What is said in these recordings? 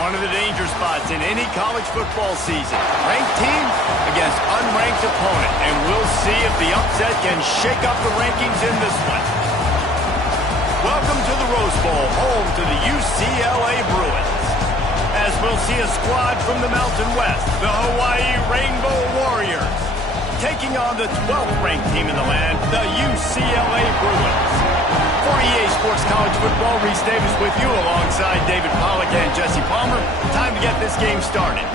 One of the danger spots in any college football season. Ranked team against unranked opponent. And we'll see if the upset can shake up the rankings in this one. Welcome to the Rose Bowl, home to the UCLA Bruins. As we'll see a squad from the Mountain West, the Hawaii Rainbow Warriors, taking on the 12th ranked team in the land, the UCLA Bruins. For EA Sports College Football, Reese Davis with you alongside David Pollack and Jesse Palmer. Time to get this game started.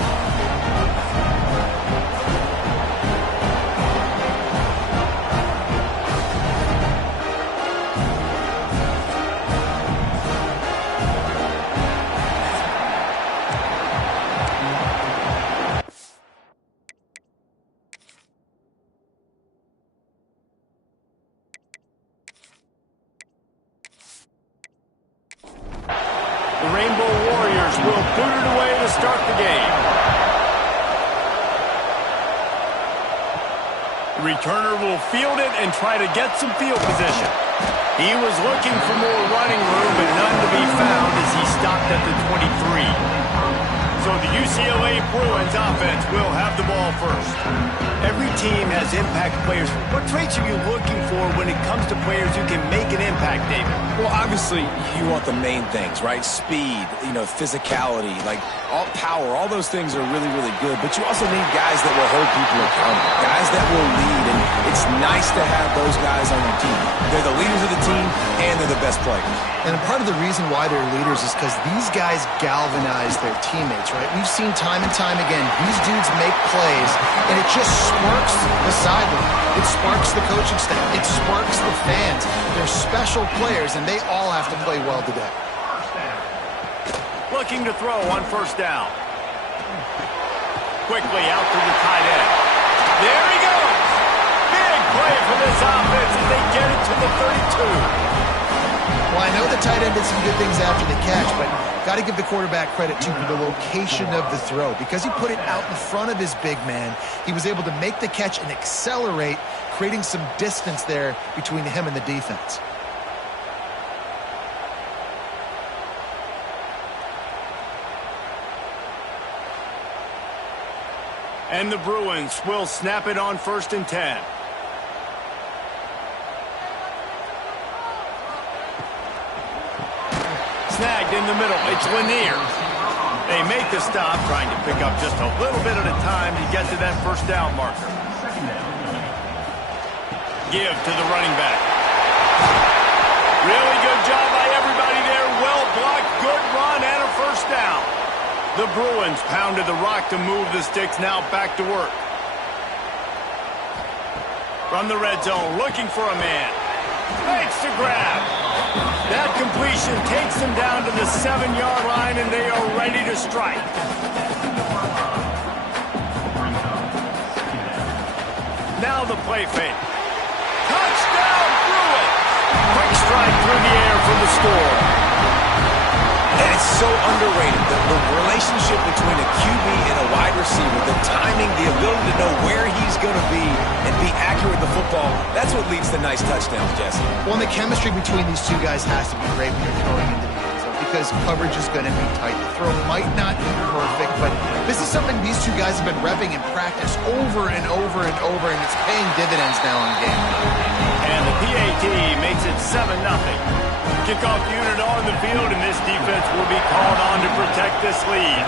The Rainbow Warriors will boot it away to start the game. The returner will field it and try to get some field position. He was looking for more running room, but none to be found as he stopped at the 23. So the UCLA Bruins offense will have the ball first. Every team has impact players. What traits are you looking for when it comes to players who can make an impact, David? Well, obviously, you want the main things, right? Speed, physicality, like all power, all those things are really, really good. But you also need guys that will hold people accountable, guys that will lead. And it's nice to have those guys on your team. They're the leaders of the team, and they're the best players. And part of the reason why they're leaders is because these guys galvanize their teammates, right? We've seen time and time again, these dudes make plays, and it just sparks the sideline. It sparks the coaching staff. It sparks the fans. They're special players, and they all have to play well today. Looking to throw on first down. Quickly out to the tight end. There he goes! Big play for this offense as they get it to the 32. Well, I know the tight end did some good things after the catch, but got to give the quarterback credit, too, for the location of the throw. Because he put it out in front of his big man, he was able to make the catch and accelerate, creating some distance there between him and the defense. And the Bruins will snap it on 1st and 10. Snagged in the middle. It's Lanier. They make the stop, trying to pick up just a little bit at a time to get to that first down marker. Give to the running back. Really good job by everybody there. Well blocked, good run, and a first down. The Bruins pounded the rock to move the sticks, now back to work. From the red zone, looking for a man. Makes the grab. That completion takes them down to the 7-yard line, and they are ready to strike. Now the play fake. Touchdown, Bruins! Quick strike through the air for the score. And it's so underrated. The relationship between a QB and a wide receiver, the timing, the ability to know where he's going to be and be accurate with the football, that's what leads to nice touchdowns, Jesse. Well, and the chemistry between these two guys has to be great when you're throwing into the end zone because coverage is going to be tight. The throw might not be perfect, but this is something these two guys have been repping in practice over and over and over, and it's paying dividends now in game. And the PAT makes it 7-0. Kickoff unit on the field, and this defense will be called on to protect this lead.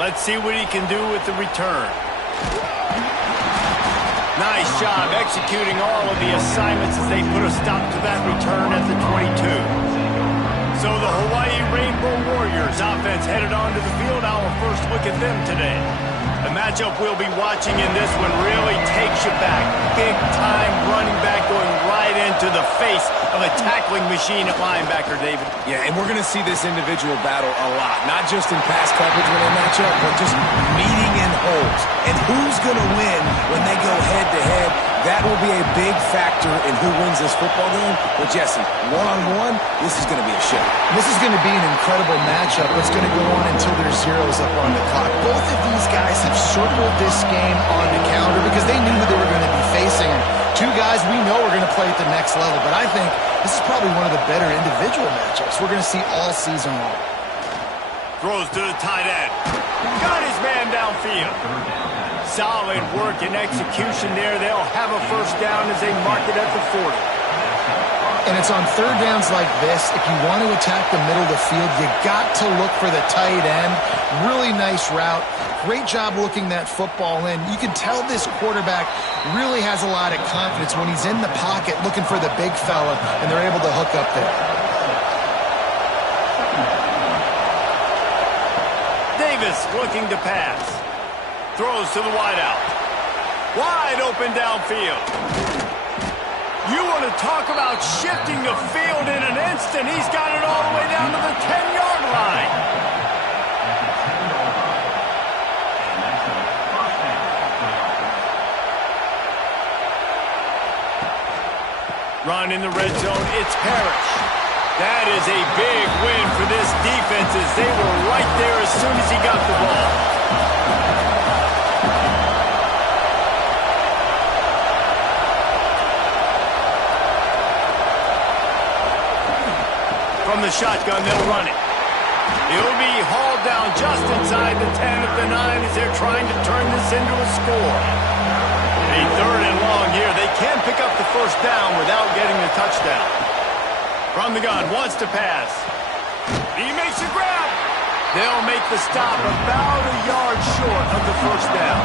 Let's see what he can do with the return. Nice job executing all of the assignments as they put a stop to that return at the 22. So the Hawaii Rainbow Warriors offense headed onto the field. Our first look at them today. The matchup we'll be watching in this one really takes you back. Big-time running back going right into the face of a tackling machine at linebacker, David. Yeah, and we're going to see this individual battle a lot. Not just in pass coverage when they match up, but just meeting in holes. And who's going to win when they go head-to-head? That will be a big factor in who wins this football game. But, Jesse, one-on-one, this is going to be a show. This is going to be an incredible matchup that's going to go on until there's zeros up on the clock. Both of these guys have circled this game on the calendar because they knew who they were going to be facing. Two guys we know are going to play at the next level, but I think this is probably one of the better individual matchups we're going to see all season long. Throws to the tight end. Got his man downfield. Solid work and execution there. They'll have a first down as they mark it at the 40. And it's on third downs like this. If you want to attack the middle of the field, you got to look for the tight end. Really nice route. Great job looking that football in. You can tell this quarterback really has a lot of confidence when he's in the pocket looking for the big fella, and they're able to hook up there. Davis looking to pass. Throws to the wideout. Wide open downfield. You want to talk about shifting the field in an instant. He's got it all the way down to the 10-yard line. Run in the red zone. It's Parrish. That is a big win for this defense as they were right there as soon as he got the ball. From the shotgun, they'll run it. It'll be hauled down just inside the 10 at the 9 as they're trying to turn this into a score. A third and long here. They can pick up the first down without getting the touchdown. From the gun, wants to pass. He makes a grab. They'll make the stop about a yard short of the first down.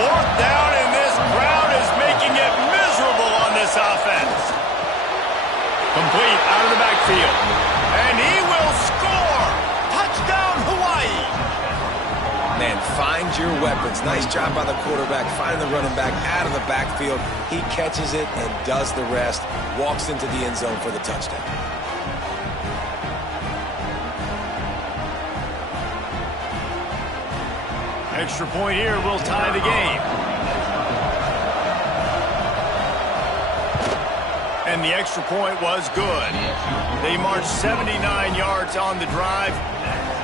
Fourth down, and this crowd is making it miserable on this offense. Complete out of the backfield. And he will score! Touchdown, Hawaii! Man, find your weapons. Nice job by the quarterback, finding the running back out of the backfield. He catches it and does the rest. Walks into the end zone for the touchdown. Extra point here will tie the game. And the extra point was good. They marched 79 yards on the drive.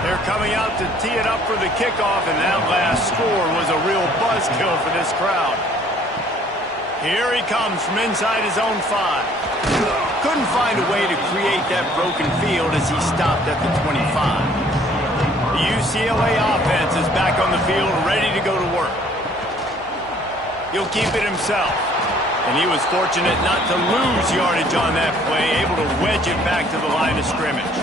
They're coming out to tee it up for the kickoff, and that last score was a real buzzkill for this crowd. Here he comes from inside his own 5. Couldn't find a way to create that broken field as he stopped at the 25. The UCLA offense is back on the field, ready to go to work. He'll keep it himself. And he was fortunate not to lose yardage on that play, able to wedge it back to the line of scrimmage.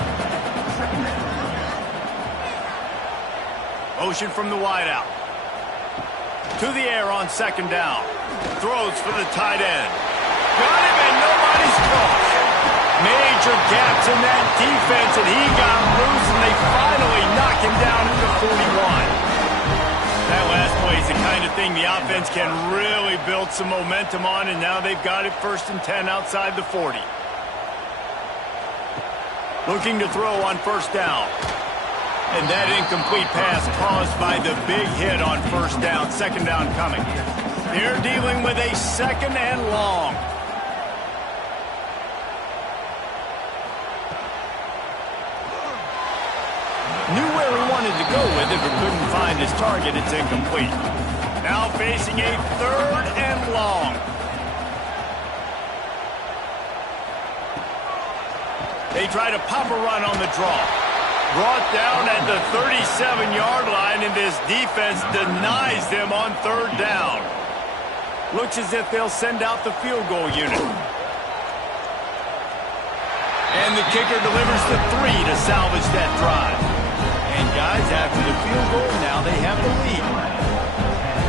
Motion from the wideout. To the air on second down. Throws for the tight end. Got him and nobody's close. Major gaps in that defense, and he got loose, and they finally knock him down at the 41. That last play is the kind of thing the offense can really build some momentum on, and now they've got it 1st and 10 outside the 40. Looking to throw on first down. And that incomplete pass caused by the big hit on first down. Second down coming. They're dealing with a second and long. wanted to go with it but couldn't find his target. It's incomplete. Now facing a 3rd and long. They try to pop a run on the draw. Brought down at the 37-yard line, and this defense denies them on 3rd down. Looks as if they'll send out the field goal unit. And the kicker delivers the 3 to salvage that drive. And guys, after the field goal, now they have the lead.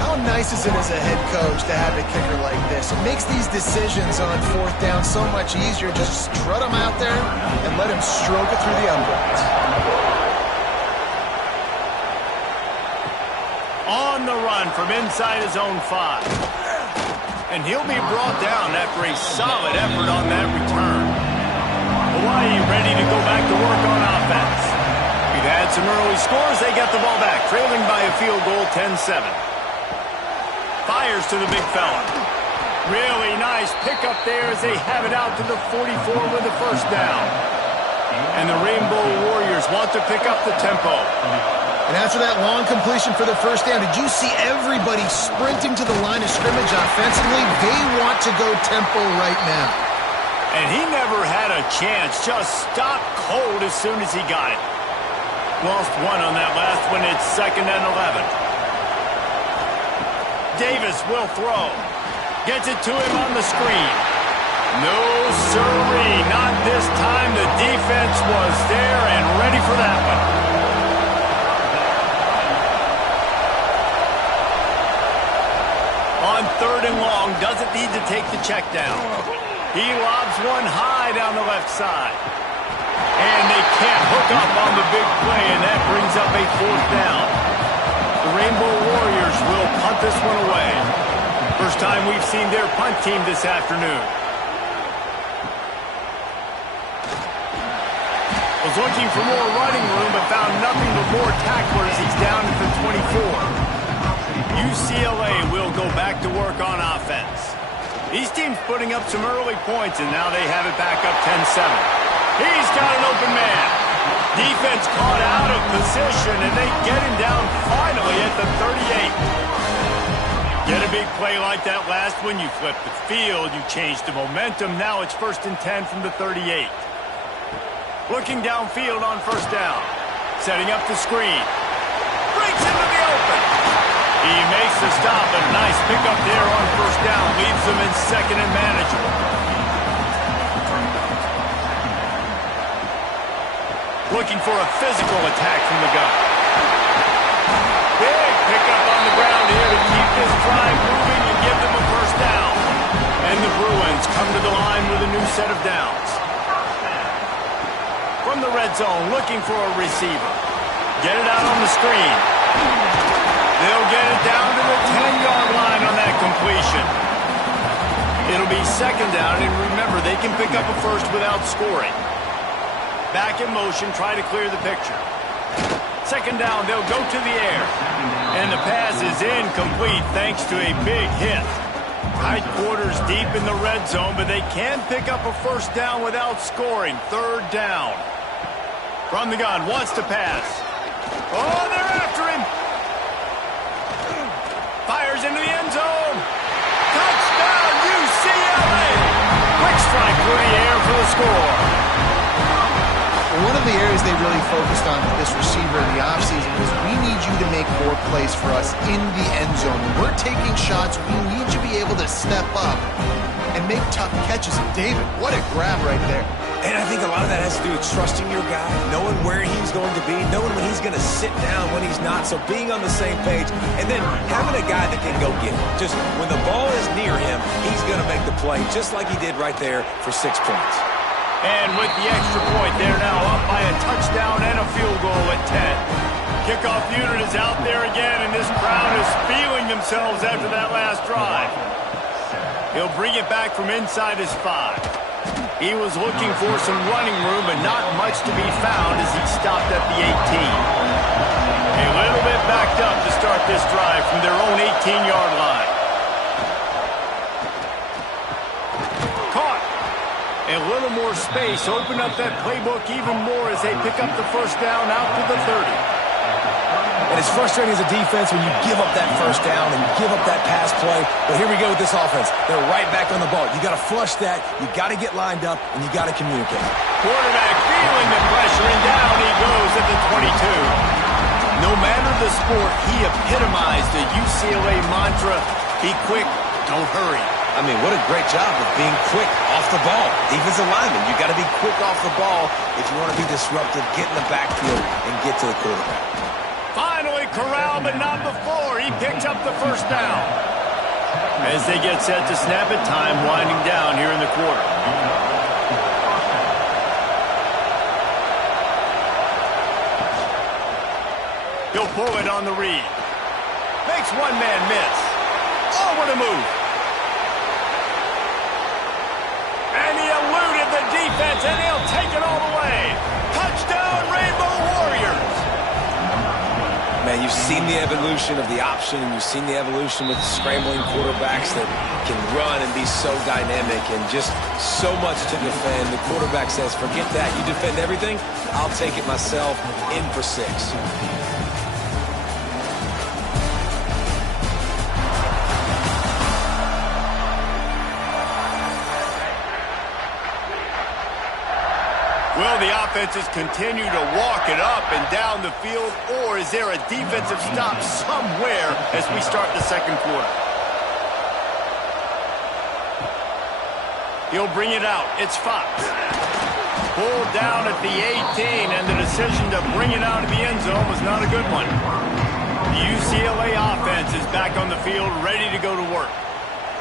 How nice is it as a head coach to have a kicker like this? It makes these decisions on 4th down so much easier. Just strut him out there and let him stroke it through the uprights. On the run from inside his own 5. And he'll be brought down after a solid effort on that return. Hawaii ready to go back to work on offense. We've had some early scores. They get the ball back, trailing by a field goal, 10-7. Fires to the big fella. Really nice pickup there as they have it out to the 44 with the 1st down. And the Rainbow Warriors want to pick up the tempo. And after that long completion for the 1st down, did you see everybody sprinting to the line of scrimmage offensively? They want to go tempo right now. And he never had a chance. Just stopped cold as soon as he got it. Lost 1 on that last one. It's 2nd and 11. Davis will throw. Gets it to him on the screen. No, sirree. Not this time. The defense was there and ready for that one. On 3rd and long, doesn't need to take the check down. He lobs one high down the left side. And they can't hook up on the big play, and that brings up a 4th down. The Rainbow Warriors will punt this one away. First time we've seen their punt team this afternoon. Was looking for more running room, but found nothing but more tacklers. He's down at the 24. UCLA will go back to work on offense. These teams putting up some early points, and now they have it back up 10-7. He's got an open man. Defense caught out of position, and they get him down finally at the 38. Get a big play like that last one, you flip the field, you change the momentum. Now it's 1st and 10 from the 38. Looking downfield on 1st down. Setting up the screen. Breaks into the open. He makes the stop, a nice pickup there on 1st down. Leaves them in 2nd and manageable. Looking for a physical attack from the gun. Big pickup on the ground here to keep this drive moving and give them a 1st down. And the Bruins come to the line with a new set of downs. From the red zone, looking for a receiver. Get it out on the screen. They'll get it down to the 10-yard line on that completion. It'll be 2nd down, and remember, they can pick up a 1st without scoring. Back in motion, try to clear the picture. 2nd down, they'll go to the air. And the pass is incomplete thanks to a big hit. Tight quarters deep in the red zone, but they can pick up a 1st down without scoring. 3rd down. From the gun, wants to pass. Oh, they're after him. Fires into the end zone. Touchdown, UCLA. Quick strike through the air for the score. One of the areas they really focused on with this receiver in the offseason was we need you to make more plays for us in the end zone. When we're taking shots, we need you to be able to step up and make tough catches. And David, what a grab right there. And I think a lot of that has to do with trusting your guy, knowing where he's going to be, knowing when he's going to sit down, when he's not. So being on the same page, and then having a guy that can go get it. Just when the ball is near him, he's going to make the play, just like he did right there for 6 points. And with the extra point, they're now up by a touchdown and a field goal at 10. Kickoff unit is out there again, and this crowd is feeling themselves after that last drive. He'll bring it back from inside his 5. He was looking for some running room, but not much to be found as he stopped at the 18. A little bit backed up to start this drive from their own 18-yard line. Caught. A little more space. Open up that playbook even more as they pick up the 1st down out to the 30. And it's frustrating as a defense when you give up that first down and you give up that pass play. But here we go with this offense. They're right back on the ball. You got to flush that. You got to get lined up, and you got to communicate. Quarterback feeling the pressure, and down he goes at the 22. No matter the sport, he epitomized the UCLA mantra, be quick, don't hurry. I mean, what a great job of being quick off the ball. Defensive lineman, you got to be quick off the ball if you want to be disruptive, get in the backfield, and get to the quarterback. Finally corralled, but not before. He picked up the first down. As they get set to snap it, time winding down here in the quarter. He'll pull it on the read. Makes one man miss. Oh, what a move. And he eluded the defense, and he'll take it all the way. Touchdown, Rainbow Warriors. Man, you've seen the evolution of the option, and you've seen the evolution with scrambling quarterbacks that can run and be so dynamic and just so much to defend. The quarterback says, forget that. You defend everything, I'll take it myself, in for 6. Will the offenses continue to walk it up and down the field, or is there a defensive stop somewhere as we start the second quarter? He'll bring it out. It's Fox. Pulled down at the 18, and the decision to bring it out of the end zone was not a good one. The UCLA offense is back on the field, ready to go to work.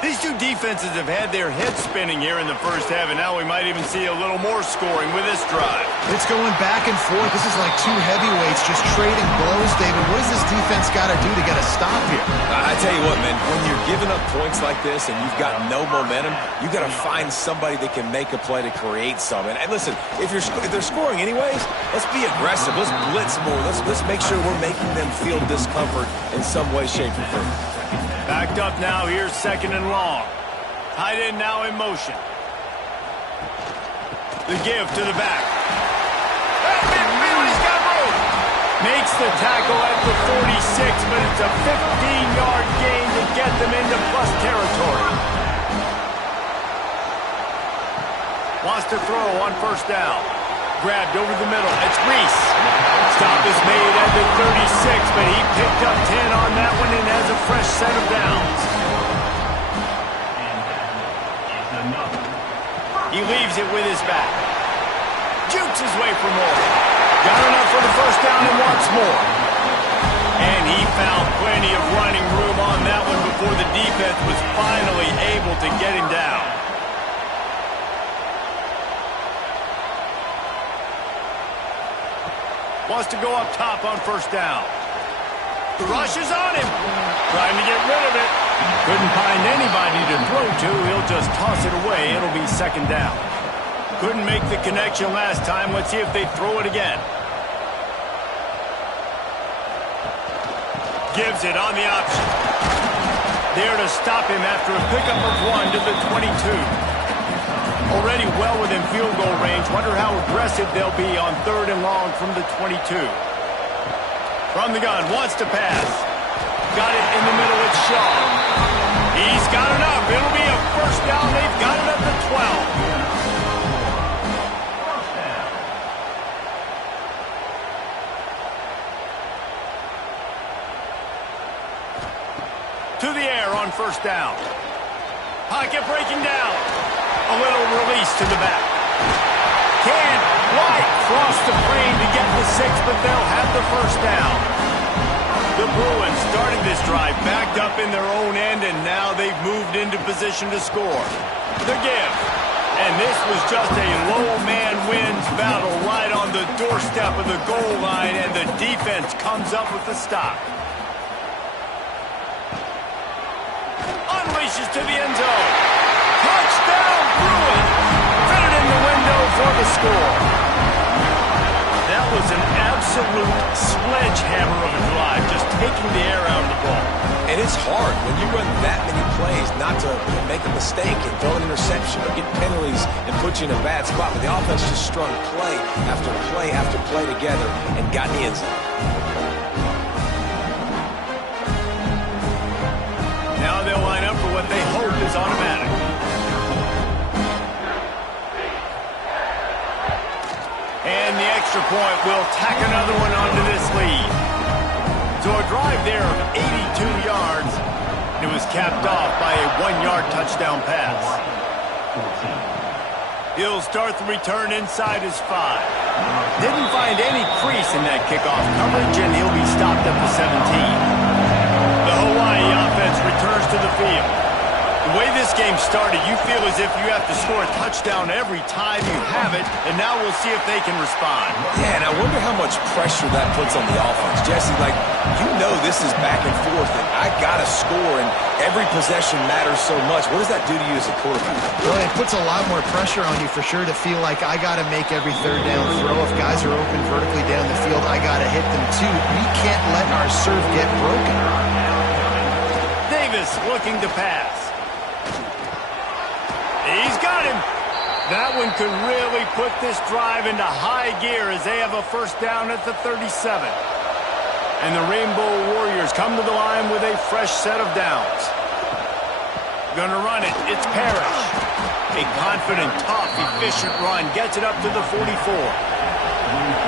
These two defenses have had their heads spinning here in the first half, and now we might even see a little more scoring with this drive. It's going back and forth. This is like two heavyweights just trading blows, David. What does this defense got to do to get a stop here? I tell you what, man, when you're giving up points like this and you've got no momentum, you got to find somebody that can make a play to create some. And listen, if they're scoring anyways, let's be aggressive. Let's blitz more. Let's make sure we're making them feel discomfort in some way, shape, or form. Backed up now, here's second and long. Tight end now in motion. The give to the back. He's got room. Makes the tackle at the 46, but it's a 15-yard gain to get them into plus territory. Wants to throw on first down. Grabbed over the middle. It's Reese. Stop is made at the 36, but he picked up 10 on that one and has a fresh set of downs. He leaves it with his back. Jukes his way for more. Got enough for the first down and wants more. And he found plenty of running room on that one before the defense was finally able to get him down. Wants to go up top on first down. Rushes on him. Trying to get rid of it. Couldn't find anybody to throw to. He'll just toss it away. It'll be second down. Couldn't make the connection last time. Let's see if they throw it again. Gives it on the option. There to stop him after a pickup of 1 to the 22. Already well within field goal range. Wonder how aggressive they'll be on third and long from the 22. From the gun, wants to pass. Got it in the middle, it's Shaw. He's got enough. It'll be a first down. They've got it at the 12. To the air on first down. Pocket breaking down. A little release to the back. Can't quite cross the plane to get the 6, but they'll have the first down. The Bruins started this drive backed up in their own end, and now they've moved into position to score. The give. And this was just a low man wins battle right on the doorstep of the goal line, and the defense comes up with the stop. Unleashes to the end zone. Touchdown, Bruins! Fitted in the window for the score. That was an absolute sledgehammer of a drive, just taking the air out of the ball. And it's hard when you run that many plays not to make a mistake and throw an interception or get penalties and put you in a bad spot. But the offense just strung play after play after play together and got in the end zone. extra point will tack another one onto this lead. So a drive there of 82 yards. It was capped off by a 1-yard touchdown pass. He'll start the return inside his 5. Didn't find any crease in that kickoff coverage, and he'll be stopped at the 17. The Hawaii offense returns to the field. The way this game started, you feel as if you have to score a touchdown every time you have it, and now we'll see if they can respond. Yeah, and I wonder how much pressure that puts on the offense. Jesse, like, you know this is back and forth, and I got to score, and every possession matters so much. What does that do to you as a quarterback? Well, it puts a lot more pressure on you for sure to feel like I got to make every third down throw. If guys are open vertically down the field, I got to hit them too. We can't let our serve get broken. Davis looking to pass. He's got him. That one could really put this drive into high gear as they have a first down at the 37. And the Rainbow Warriors come to the line with a fresh set of downs. Gonna run it. It's Parrish. A confident, tough, efficient run gets it up to the 44.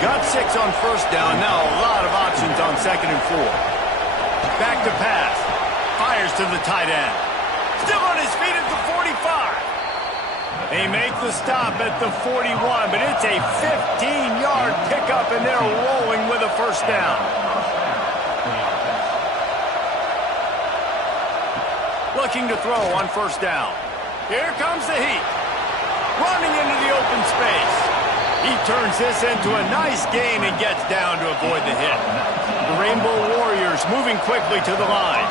Got 6 on first down. Now a lot of options on 2nd and 4. Back to pass. Fires to the tight end. Still on his feet at the 45. They make the stop at the 41, but it's a 15-yard pickup, and they're rolling with a first down. Looking to throw on first down. Here comes the heat. Running into the open space. He turns this into a nice gain and gets down to avoid the hit. The Rainbow Warriors moving quickly to the line.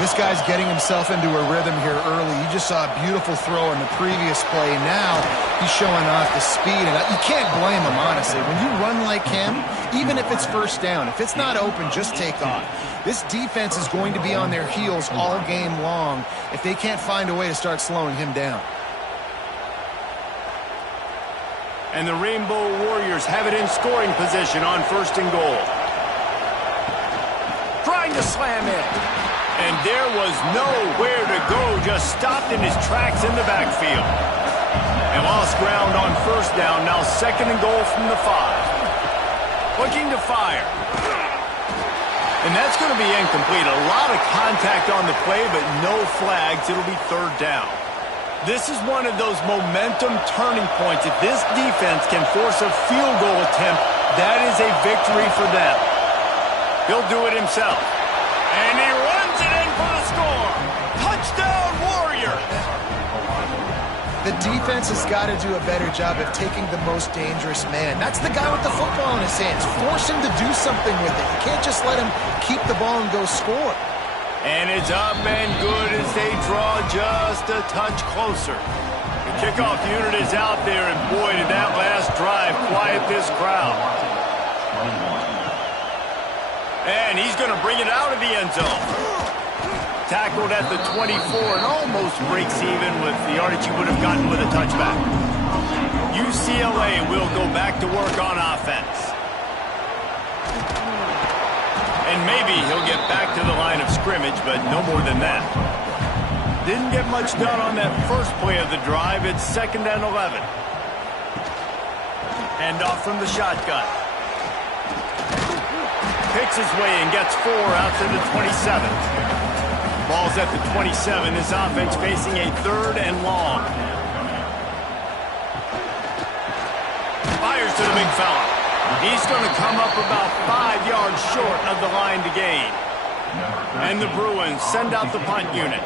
This guy's getting himself into a rhythm here early. You just saw a beautiful throw in the previous play. Now he's showing off the speed, and you can't blame him, honestly. When you run like him, even if it's first down, if it's not open, just take off. This defense is going to be on their heels all game long if they can't find a way to start slowing him down. And the Rainbow Warriors have it in scoring position on 1st and goal. Trying to slam in. And there was nowhere to go, just stopped in his tracks in the backfield. And lost ground on first down, now 2nd and goal from the 5. Looking to fire. And that's going to be incomplete. A lot of contact on the play, but no flags. It'll be 3rd down. This is one of those momentum turning points. If this defense can force a field goal attempt, that is a victory for them. He'll do it himself. And he runs it in for the score. Touchdown, Warriors! The defense has got to do a better job of taking the most dangerous man. That's the guy with the football in his hands. Force him to do something with it. You can't just let him keep the ball and go score. And it's up and good as they draw just a touch closer. The kickoff unit is out there, and boy, did that last drive quiet this crowd. And he's going to bring it out of the end zone. Tackled at the 24 and almost breaks even with the yardage he would have gotten with a touchback. UCLA will go back to work on offense. And maybe he'll get back to the line of scrimmage, but no more than that. Didn't get much done on that first play of the drive. It's 2nd and 11. Hand off from the shotgun. Picks his way and gets 4 out to the 27. Ball's at the 27. This offense facing a 3rd and long. Fires to the big fella. He's going to come up about 5 yards short of the line to gain. And the Bruins send out the punt unit.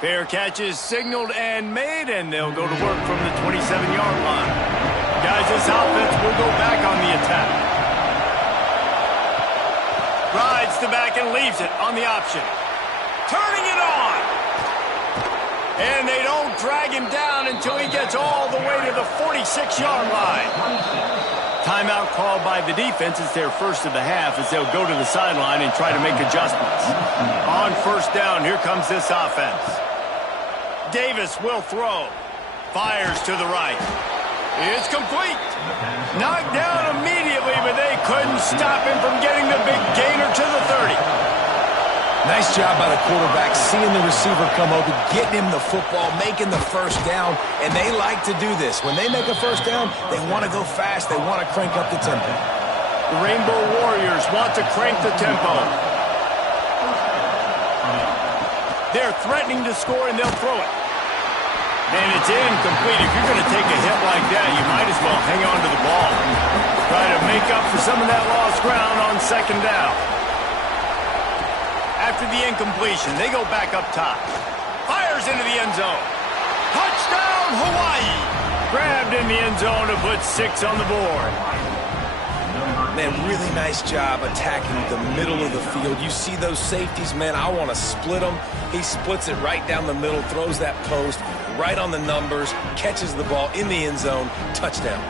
Fair catch is signaled and made, and they'll go to work from the 27-yard line. Guys, this offense will go back on the attack. Rides the back and leaves it on the option. Turning it on. And they don't drag him down until he gets all the way to the 46-yard line. Timeout called by the defense. It's their first of the half as they'll go to the sideline and try to make adjustments. On first down, here comes this offense. Davis will throw. Fires to the right. It's complete. Knocked down immediately, but they couldn't stop him from getting the big gainer to the 30. Nice job by the quarterback, seeing the receiver come open, getting him the football, making the first down, and they like to do this. When they make a first down, they want to go fast. They want to crank up the tempo. The Rainbow Warriors want to crank the tempo. They're threatening to score, and they'll throw it. And it's incomplete. If you're going to take a hit like that, you might as well hang on to the ball. Try to make up for some of that lost ground on second down. After the incompletion, they go back up top. Fires into the end zone. Touchdown, Hawaii! Grabbed in the end zone to put 6 on the board. Man, really nice job attacking the middle of the field. You see those safeties, man, I want to split them. He splits it right down the middle, throws that post, right on the numbers, catches the ball in the end zone, touchdown.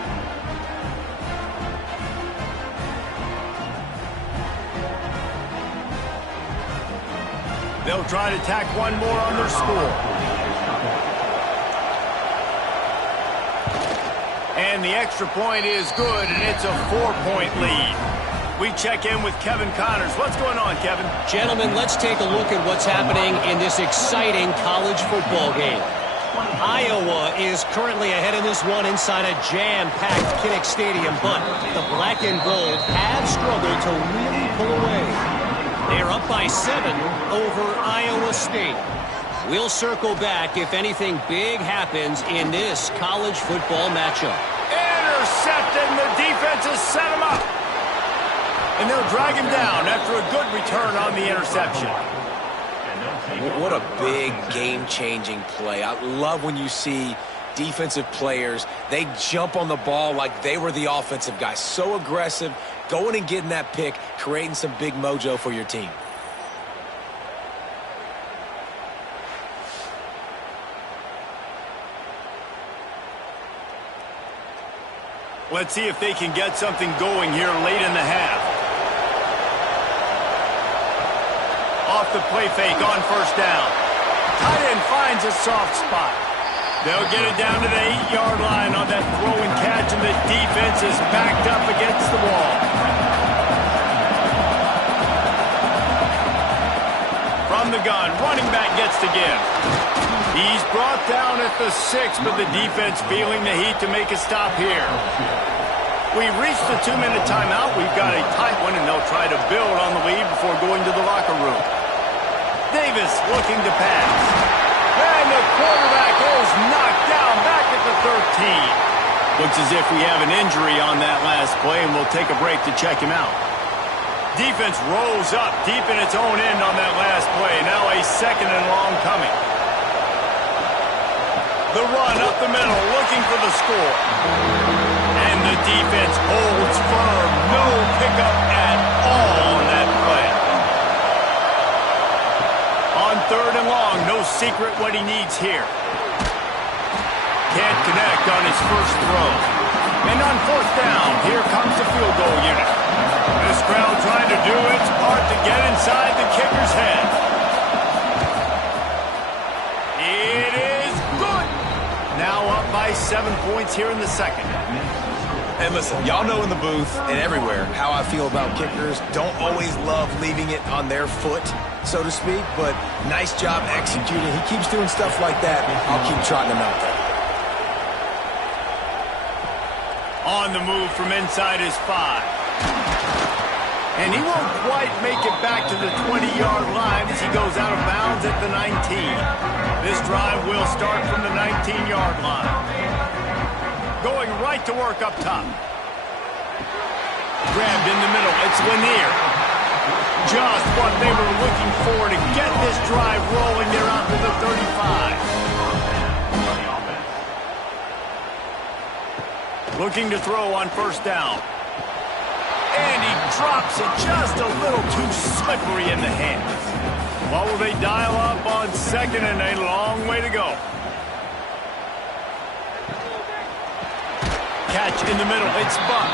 They'll try to tack one more on their score. And the extra point is good, and it's a 4-point lead. We check in with Kevin Connors. What's going on, Kevin? Gentlemen, let's take a look at what's happening in this exciting college football game. Iowa is currently ahead in this one inside a jam-packed Kinnick Stadium, but the black and gold have struggled to really pull away. They're up by 7 over Iowa State. We'll circle back if anything big happens in this college football matchup. Intercepted, and the defense has set him up. And they'll drag him down after a good return on the interception. What a big game-changing play. I love when you see defensive players, they jump on the ball like they were the offensive guy. So aggressive, going and getting that pick, creating some big mojo for your team. Let's see if they can get something going here late in the half. Off the play fake on first down. Tight end finds a soft spot. They'll get it down to the 8-yard line on that throw and catch, and the defense is backed up against the wall. From the gun, running back gets to give. He's brought down at the 6, but the defense feeling the heat to make a stop here. We've reached the 2-minute timeout. We've got a tight one, and they'll try to build on the lead before going to the locker room. Davis looking to pass. And the quarterback is knocked down back at the 13. Looks as if we have an injury on that last play, and we'll take a break to check him out. Defense rolls up deep in its own end on that last play. Now a 2nd and long coming. The run up the middle, looking for the score. And the defense holds firm. No pickup at all on that play. On 3rd and long, no secret what he needs here. Can't connect on his first throw. And on 4th down, here comes the field goal unit. This crowd trying to do its part to get inside the kicker's head. It is good. Now up by 7 points here in the 2nd. And listen, y'all know in the booth and everywhere how I feel about kickers. Don't always love leaving it on their foot, so to speak, but nice job executing. He keeps doing stuff like that. I'll keep trotting him out there. On the move from inside his 5. And he won't quite make it back to the 20-yard line as he goes out of bounds at the 19. This drive will start from the 19-yard line. Going right to work up top. Grabbed in the middle. It's Lanier. Just what they were looking for to get this drive rolling. They're out to the 35. Looking to throw on 1st down. And he drops it just a little too slippery in the hands. What will they dial up on 2nd and a long way to go? Catch in the middle. It's Buck.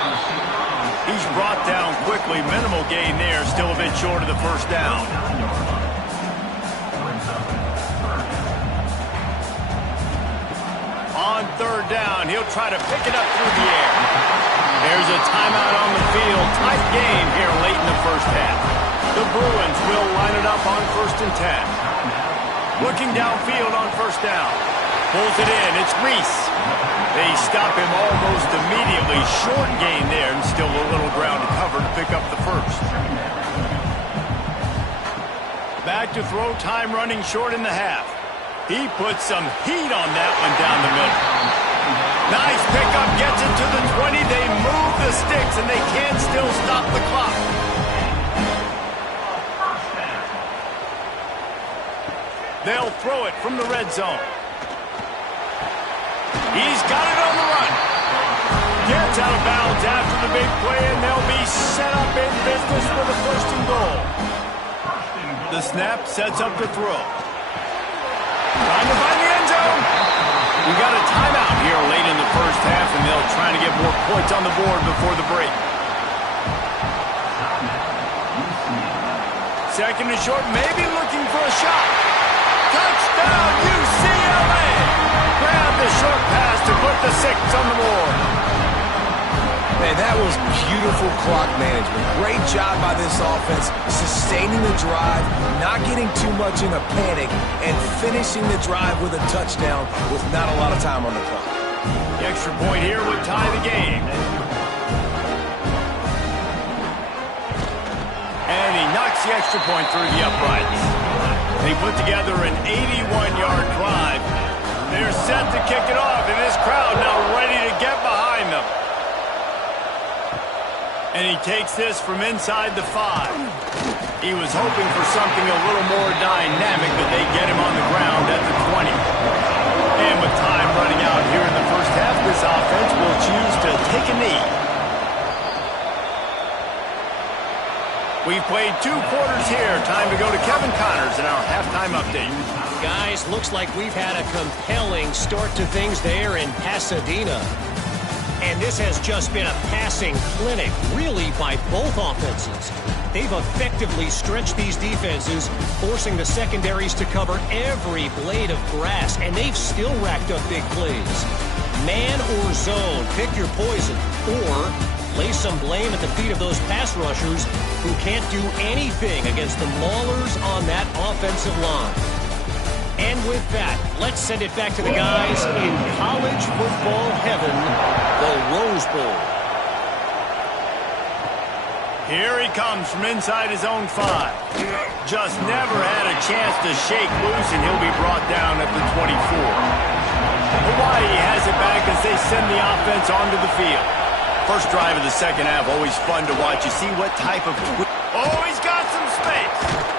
He's brought down quickly. Minimal gain there. Still a bit short of the 1st down. On 3rd down, he'll try to pick it up through the air. There's a timeout on the field. Tight game here late in the 1st half. The Bruins will line it up on 1st and 10. Looking downfield on 1st down. Pulls it in. It's Reese. They stop him almost immediately. Short gain there, and still a little ground to cover to pick up the first. Back to throw, time running short in the half. He puts some heat on that one down the middle. Nice pickup, gets it to the 20. They move the sticks, and they can still stop the clock. They'll throw it from the red zone. He's got it on the run. Gets out of bounds after the big play, and they'll be set up in business for the 1st and goal. The snap sets up the throw. Trying to find the end zone. We got a timeout here late in the 1st half, and they'll try to get more points on the board before the break. 2nd and short, maybe looking for a shot. Touchdown, UCLA! Grab the short pass to put the 6 on the board. Man, that was beautiful clock management. Great job by this offense, sustaining the drive, not getting too much in a panic, and finishing the drive with a touchdown with not a lot of time on the clock. The extra point here would tie the game. And he knocks the extra point through the uprights. They put together an 81-yard drive. They're set to kick it off, and this crowd now ready to get behind them. And he takes this from inside the 5. He was hoping for something a little more dynamic, but they get him on the ground at the 20. And with time running out here in the 1st half, this offense will choose to take a knee. We've played 2 quarters here. Time to go to Kevin Connors in our halftime update. Guys, looks like we've had a compelling start to things there in Pasadena. And this has just been a passing clinic, really, by both offenses. They've effectively stretched these defenses, forcing the secondaries to cover every blade of grass, and they've still racked up big plays. Man or zone, pick your poison, or lay some blame at the feet of those pass rushers who can't do anything against the maulers on that offensive line. And with that, let's send it back to the guys in college football heaven, the Rose Bowl. Here he comes from inside his own 5. Just never had a chance to shake loose, and he'll be brought down at the 24. Hawaii has it back as they send the offense onto the field. First drive of the 2nd half, always fun to watch. You see what type of... Oh, he's got some space.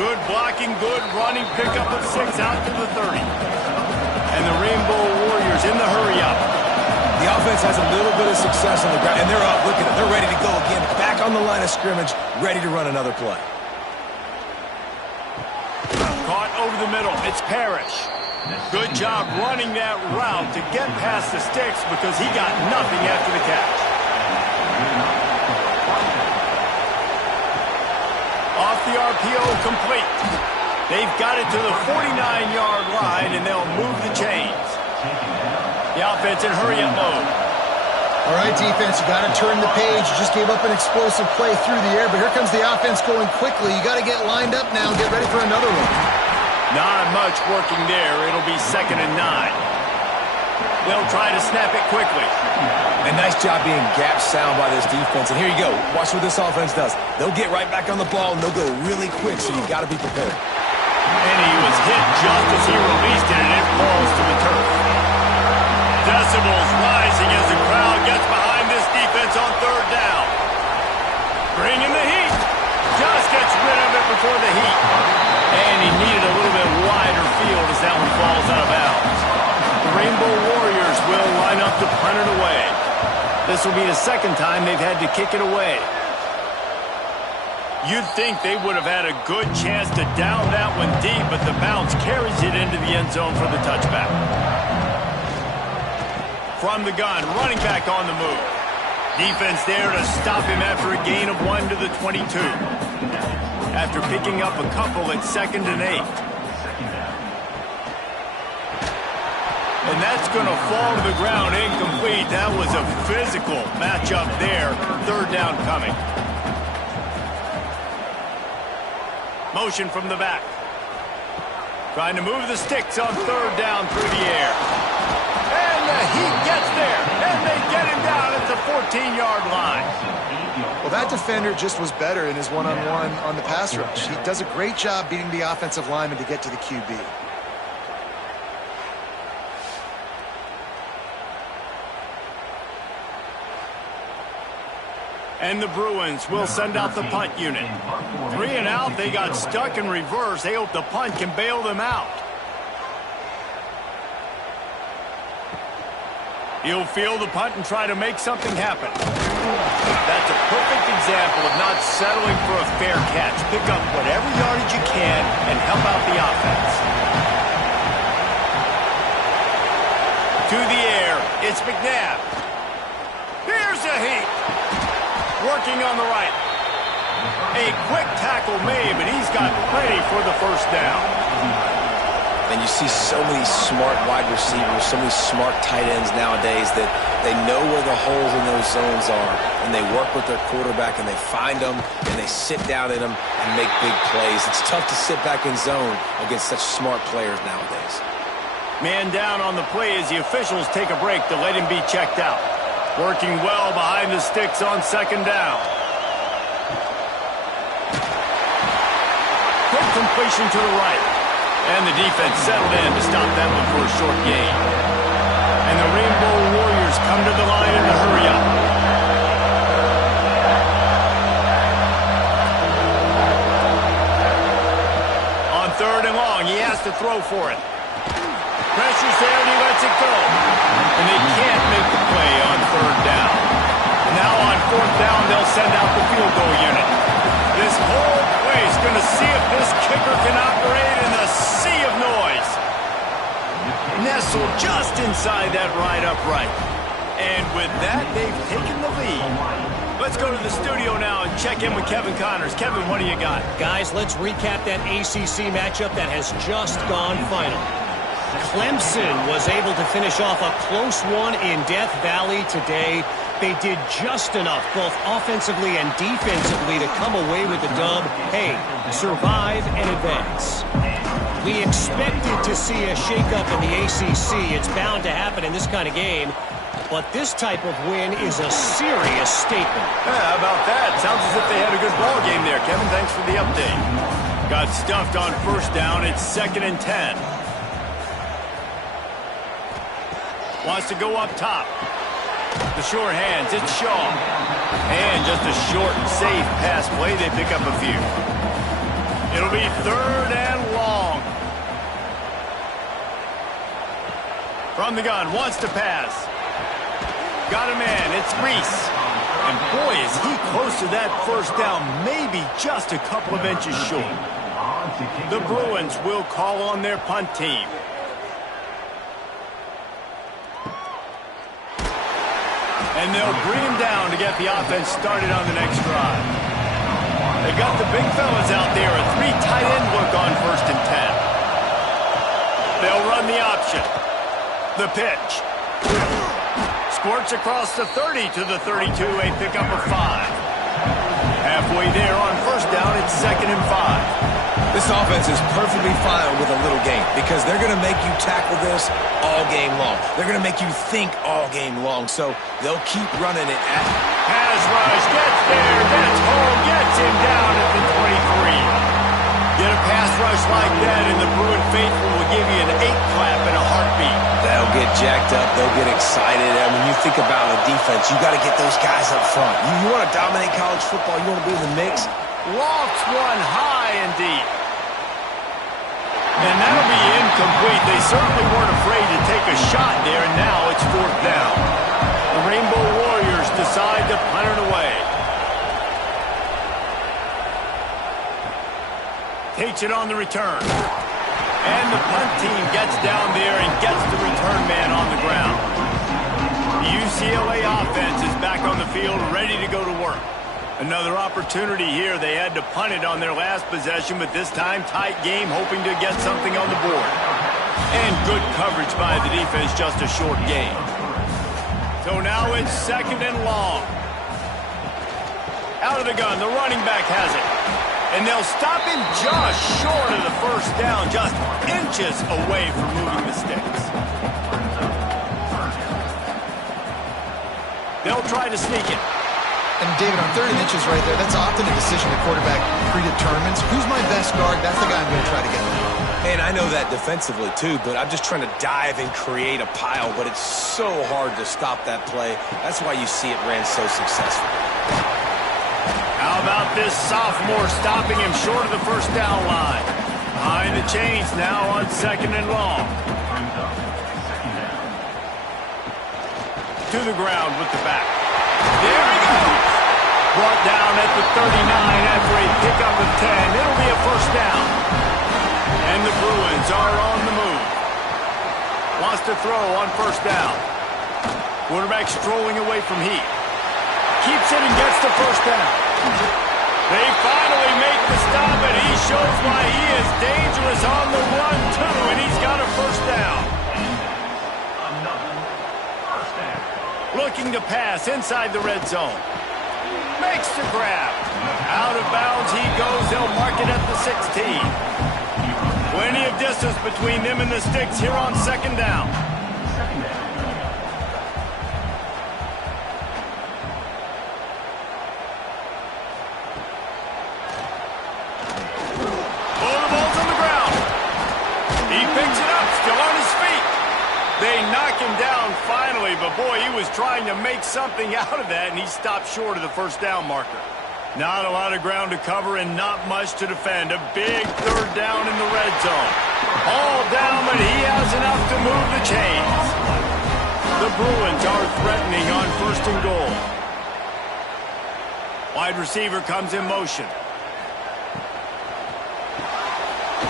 Good blocking, good running, pickup of 6 out to the 30. And the Rainbow Warriors in the hurry-up. The offense has a little bit of success on the ground, and they're up. Look at them. They're ready to go again. Back on the line of scrimmage, ready to run another play. Caught over the middle. It's Parrish. Good job running that route to get past the sticks because he got nothing after the catch. Off the RPO, complete. They've got it to the 49-yard line, and they'll move the chains. The offense in hurry-up mode. All right, defense, you got to turn the page. You just gave up an explosive play through the air, but here comes the offense going quickly. You got to get lined up now and get ready for another one. Not much working there. It'll be 2nd and 9. They'll try to snap it quickly. And nice job being gap sound by this defense. And here you go. Watch what this offense does. They'll get right back on the ball, and they'll go really quick, so you've got to be prepared. And he was hit just as he released it, and it falls to the turf. Decibels rising as the crowd gets behind this defense on 3rd down. Bringing the heat. Just gets rid of it before the heat. And he needed a little bit wider field as that one falls out of bounds. The Rainbow Warriors will line up to punt it away. This will be the 2nd time they've had to kick it away. You'd think they would have had a good chance to down that one deep, but the bounce carries it into the end zone for the touchback. From the gun, running back on the move. Defense there to stop him after a gain of 1 to the 22. After picking up a couple at 2nd and 8. And that's going to fall to the ground incomplete. That was a physical matchup there. 3rd down coming. Motion from the back. Trying to move the sticks on third down through the air. And he gets there. And they get him down at the 14-yard line. Well, that defender just was better in his one-on-one on the pass rush. He does a great job beating the offensive lineman to get to the QB. And the Bruins will send out the punt unit. 3 and out. They got stuck in reverse. They hope the punt can bail them out. He'll field the punt and try to make something happen. That's a perfect example of not settling for a fair catch. Pick up whatever yardage you can and help out the offense. To the air. It's McNabb. Here's a heat. Working on the right. A quick tackle made, but he's got plenty for the first down. And you see so many smart wide receivers, so many smart tight ends nowadays that they know where the holes in those zones are, and they work with their quarterback, and they find them, and they sit down in them and make big plays. It's tough to sit back in zone against such smart players nowadays. Man down on the play as the officials take a break to let him be checked out. Working well behind the sticks on second down. Quick completion to the right. And the defense settled in to stop that one for a short gain. And the Rainbow Warriors come to the line in a hurry up. On third and long, he has to throw for it. Pressure's there and he lets it go. And they can't make the play on third down. And now on fourth down, they'll send out the field goal unit. This whole place going to see if this kicker can operate in the sea of noise. Nestled just inside that right upright. And with that, they've taken the lead. Let's go to the studio now and check in with Kevin Connors. Kevin, what do you got? Guys, let's recap that ACC matchup that has just gone final. Clemson was able to finish off a close one in Death Valley today. They did just enough, both offensively and defensively, to come away with the dub. Hey, survive and advance. We expected to see a shakeup in the ACC. It's bound to happen in this kind of game. But this type of win is a serious statement. Yeah, how about that? Sounds as if they had a good ball game there, Kevin. Thanks for the update. Got stuffed on first down. It's 2nd and 10. Wants to go up top. The short hands, it's Shaw. And just a short and safe pass play. They pick up a few. It'll be 3rd and long. From the gun, wants to pass. Got a man, it's Reese. And boy, is he close to that first down, maybe just a couple of inches short. The Bruins will call on their punt team. And they'll bring him down to get the offense started on the next drive. They got the big fellas out there, a 3 tight end look on 1st and 10. They'll run the option. The pitch. Squirts across the 30 to the 32, a pickup of 5. Halfway there on first down, it's 2nd and 5. This offense is perfectly fine with a little game because they're going to make you tackle this all game long. They're going to make you think all game long, so they'll keep running it at... Pass rush, gets there, gets home, gets him down at the 23. Get a pass rush like that, and the Bruin faithful will give you an 8-clap in a heartbeat. They'll get jacked up. They'll get excited. I mean, you think about a defense, you got to get those guys up front. You want to dominate college football, you want to be in the mix. Lofts one high and deep. And that'll be incomplete. They certainly weren't afraid to take a shot there, and now it's 4th down. The Rainbow Warriors decide to punt it away. Takes it on the return. And the punt team gets down there and gets the return man on the ground. The UCLA offense is back on the field, ready to go to work. Another opportunity here. They had to punt it on their last possession, but this time tight game, hoping to get something on the board. And good coverage by the defense, just a short gain. So now it's 2nd and long. Out of the gun, the running back has it. And they'll stop him just short of the first down, just inches away from moving the sticks. They'll try to sneak it. And David, on 30 inches right there, that's often a decision the quarterback predetermines. Who's my best guard? That's the guy I'm going to try to get to. And I know that defensively, too, but I'm just trying to dive and create a pile, but it's so hard to stop that play. That's why you see it ran so successful. How about this sophomore stopping him short of the first down line? Behind the chains now on 2nd and long. To the ground with the back. There he goes. Brought down at the 39 after a pickup of 10. It'll be a first down. And the Bruins are on the move. Wants to throw on first down. Quarterback strolling away from Heat. Keeps it and gets the first down. They finally make the stop, and he shows why he is dangerous on the run, too, and he's got a first down. Looking to pass inside the red zone. Makes the grab. Out of bounds he goes. They'll mark it at the 16. Plenty of distance between them and the sticks here on 2nd down. Oh, the ball's on the ground. He picks it up, still on his feet. They knock him down finally, but boy, he was trying to make something out of that, and he stopped short of the first down marker. Not a lot of ground to cover and not much to defend. A big 3rd down in the red zone. All down, but he has enough to move the chains. The Bruins are threatening on 1st and goal. Wide receiver comes in motion.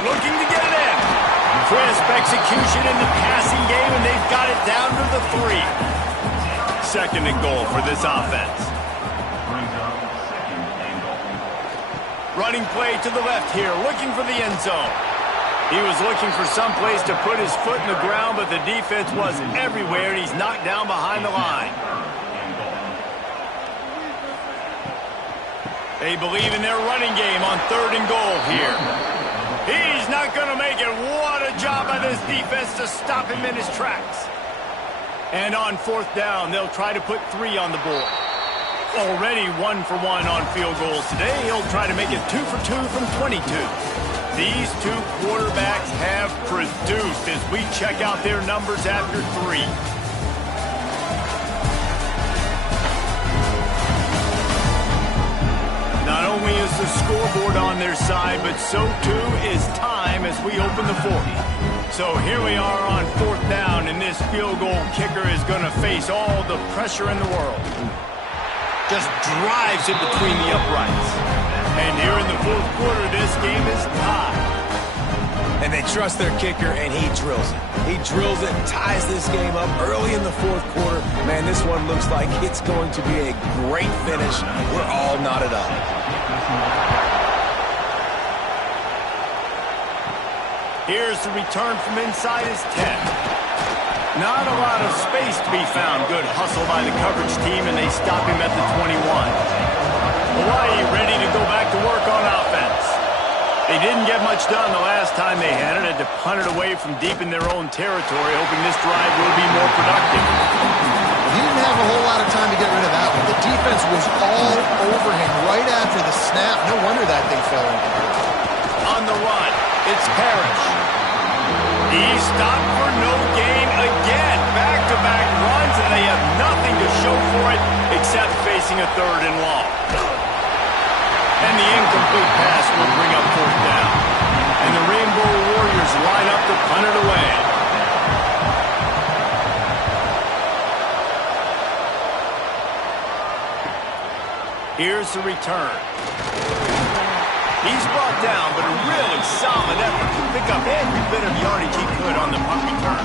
Looking to get it in. Crisp execution in the passing game, and they've got it down to the 3. 2nd and goal for this offense. Running play to the left here, looking for the end zone. He was looking for some place to put his foot in the ground, but the defense was everywhere, and he's knocked down behind the line. They believe in their running game on 3rd and goal here. He's not going to make it. What a job by this defense to stop him in his tracks. And on 4th down, they'll try to put 3 on the board. Already 1 for 1 on field goals today. He'll try to make it 2 for 2 from 22. These two quarterbacks have produced as we check out their numbers after 3. Not only is the scoreboard on their side, but so too is time as we open the 4th. So here we are on 4th down, and this field goal kicker is going to face all the pressure in the world. Just drives it between the uprights. And here in the 4th quarter, this game is tied. And they trust their kicker, and he drills it. He drills it and ties this game up early in the 4th quarter. Man, this one looks like it's going to be a great finish. We're all knotted up. Here's the return from inside his 10. Not a lot of space to be found. Good hustle by the coverage team, and they stop him at the 21. Hawaii ready to go back to work on offense. They didn't get much done the last time they had it. Had to punt it away from deep in their own territory, hoping this drive will be more productive. He didn't have a whole lot of time to get rid of that one. The defense was all over him right after the snap. No wonder that thing fell in. On the run, it's Parrish. He's stopped for no gain again. Back-to-back runs, and they have nothing to show for it except facing a 3rd and long. And the incomplete pass will bring up 4th down. And the Rainbow Warriors line up to punt it away. Here's the return. He's brought down, but a really solid effort to pick up every bit of yardage he could on the punt return.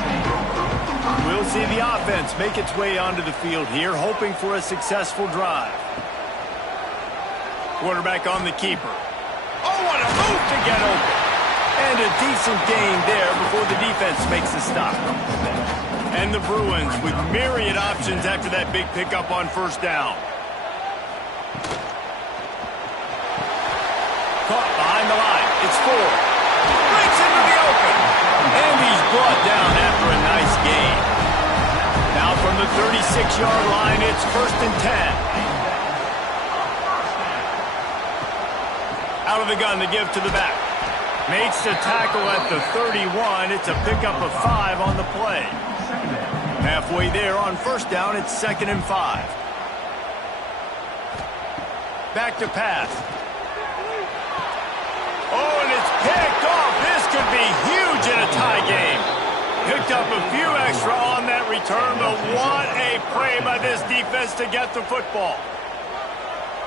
We'll see the offense make its way onto the field here, hoping for a successful drive. Quarterback on the keeper. Oh, what a move to get open. And a decent gain there before the defense makes the stop. And the Bruins with myriad options after that big pickup on 1st down. Caught behind the line. It's 4. Breaks into the open. And he's brought down after a nice gain. Now from the 36-yard line, it's 1st and 10. Out of the gun to give to the back. Makes the tackle at the 31. It's a pickup of 5 on the play. Halfway there on 1st down, it's 2nd and 5. Back to pass. Oh, and it's picked off. This could be huge in a tie game. Picked up a few extra on that return, but what a play by this defense to get the football.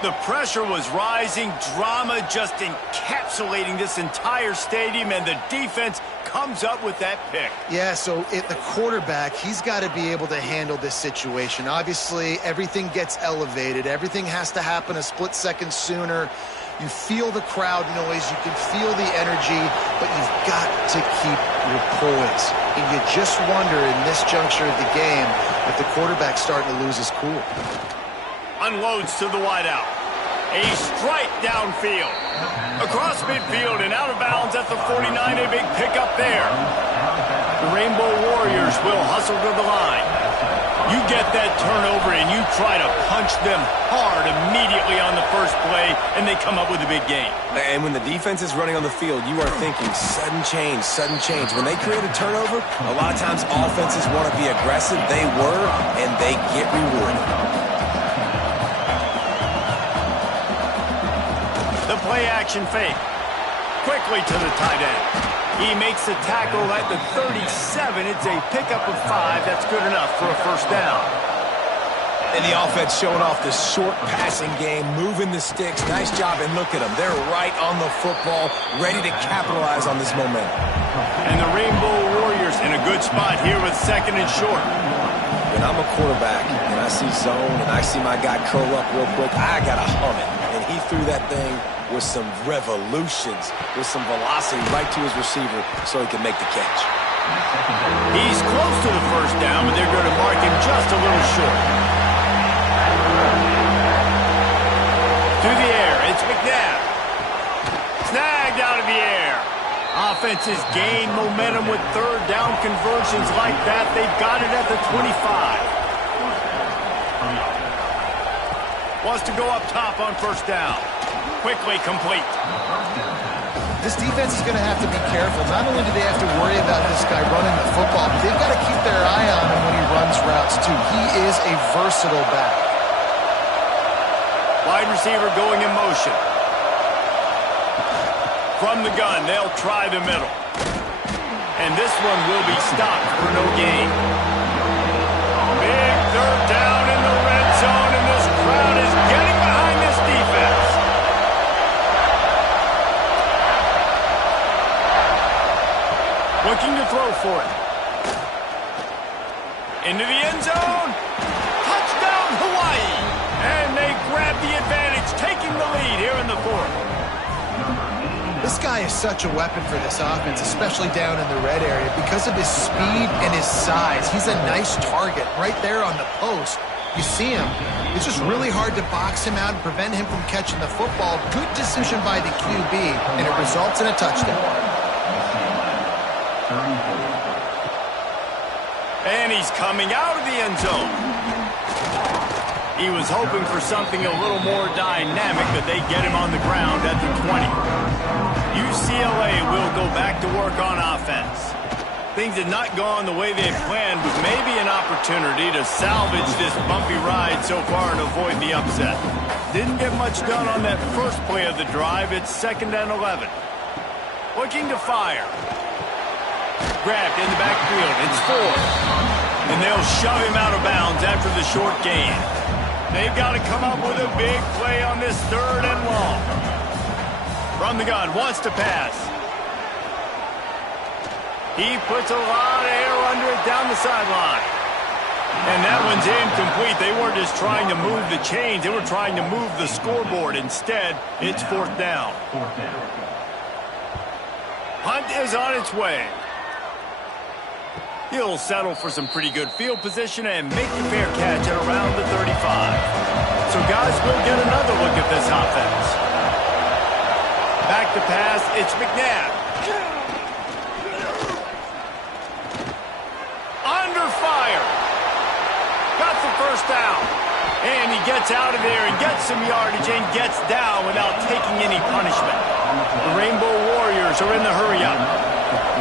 The pressure was rising, drama just encapsulating this entire stadium, and the defense comes up with that pick. Yeah, so the quarterback, he's got to be able to handle this situation. Obviously, everything gets elevated. Everything has to happen a split second sooner. You feel the crowd noise. You can feel the energy, but you've got to keep your poise. And you just wonder in this juncture of the game if the quarterback's starting to lose his cool. Unloads to the wideout. A strike downfield. Across midfield and out of bounds at the 49. A big pickup there. The Rainbow Warriors will hustle to the line. You get that turnover and you try to punch them hard immediately on the first play, and they come up with a big gain. And when the defense is running on the field, you are thinking sudden change, sudden change. When they create a turnover, a lot of times offenses want to be aggressive. They were, and they get rewarded. The play action fake. Quickly to the tight end. He makes the tackle at the 37. It's a pickup of 5. That's good enough for a 1st down. And the offense showing off the short passing game, moving the sticks. Nice job, and look at them. They're right on the football, ready to capitalize on this momentum. And the Rainbow Warriors in a good spot here with 2nd and short. When I'm a quarterback and I see zone and I see my guy curl up real quick, I got to hum it. And he threw that thing with some revolutions, with some velocity right to his receiver so he can make the catch. He's close to the 1st down, but they're going to mark him just a little short. Through the air, it's McNabb. Snagged out of the air. Offenses gain momentum with 3rd down conversions like that. They've got it at the 25. Wants to go up top on 1st down. Quickly complete. This defense is going to have to be careful. Not only do they have to worry about this guy running the football, but they've got to keep their eye on him when he runs routes too. He is a versatile back. Wide receiver going in motion. From the gun, they'll try the middle. And this one will be stopped for no gain. Big 3rd down in the red zone, and this crowd is getting behind this defense. Looking to throw for it. Into the end zone. Touchdown, Hawaii. And they grab the advantage, taking the lead here in the 4th. This guy is such a weapon for this offense, especially down in the red area. Because of his speed and his size, he's a nice target right there on the post. You see him. It's just really hard to box him out and prevent him from catching the football. Good decision by the QB, and it results in a touchdown. And he's coming out of the end zone. He was hoping for something a little more dynamic, but they get him on the ground at the 20. UCLA will go back to work on offense. Things had not gone the way they had planned, but maybe an opportunity to salvage this bumpy ride so far and avoid the upset. Didn't get much done on that first play of the drive. It's 2nd and 11. Looking to fire. Grabbed in the backfield. It's 4. And they'll shove him out of bounds after the short gain. They've got to come up with a big play on this 3rd and long. From the gun, wants to pass. He puts a lot of air under it down the sideline. And that one's incomplete. They weren't just trying to move the chains. They were trying to move the scoreboard. Instead, it's 4th down. Hunt is on its way. He'll settle for some pretty good field position and make the fair catch at around the 35. So, guys, we'll get another look at this offense. Back to pass, it's McNabb. Under fire. Got the first down. And he gets out of there and gets some yardage and gets down without taking any punishment. The Rainbow Warriors are in the hurry-up.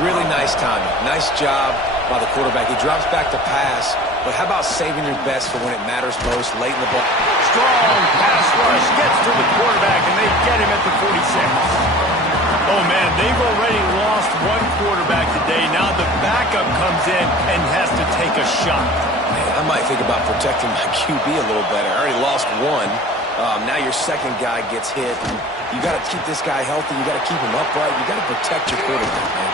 Really nice timing. Nice job by the quarterback. He drops back to pass, but how about saving your best for when it matters most late in the ball? Strong pass rush gets to the quarterback, and they get him at the 46. Oh, man, they've already lost one quarterback today. Now the backup comes in and has to take a shot. Man, I might think about protecting my QB a little better. I already lost one. Now your second guy gets hit. You got to keep this guy healthy. You got to keep him upright. You got to protect your quarterback, man.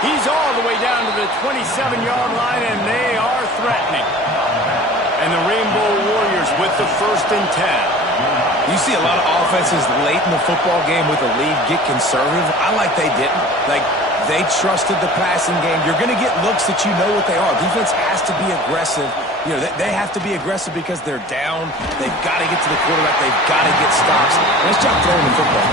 He's all the way down to the 27-yard line, and they are threatening. And the Rainbow Warriors with the 1st and 10. You see a lot of offenses late in the football game with a lead get conservative. I like they didn't. Like, they trusted the passing game. You're going to get looks that you know what they are. Defense has to be aggressive. You know, they have to be aggressive because they're down. They've got to get to the quarterback. They've got to get stops. Nice job throwing the football.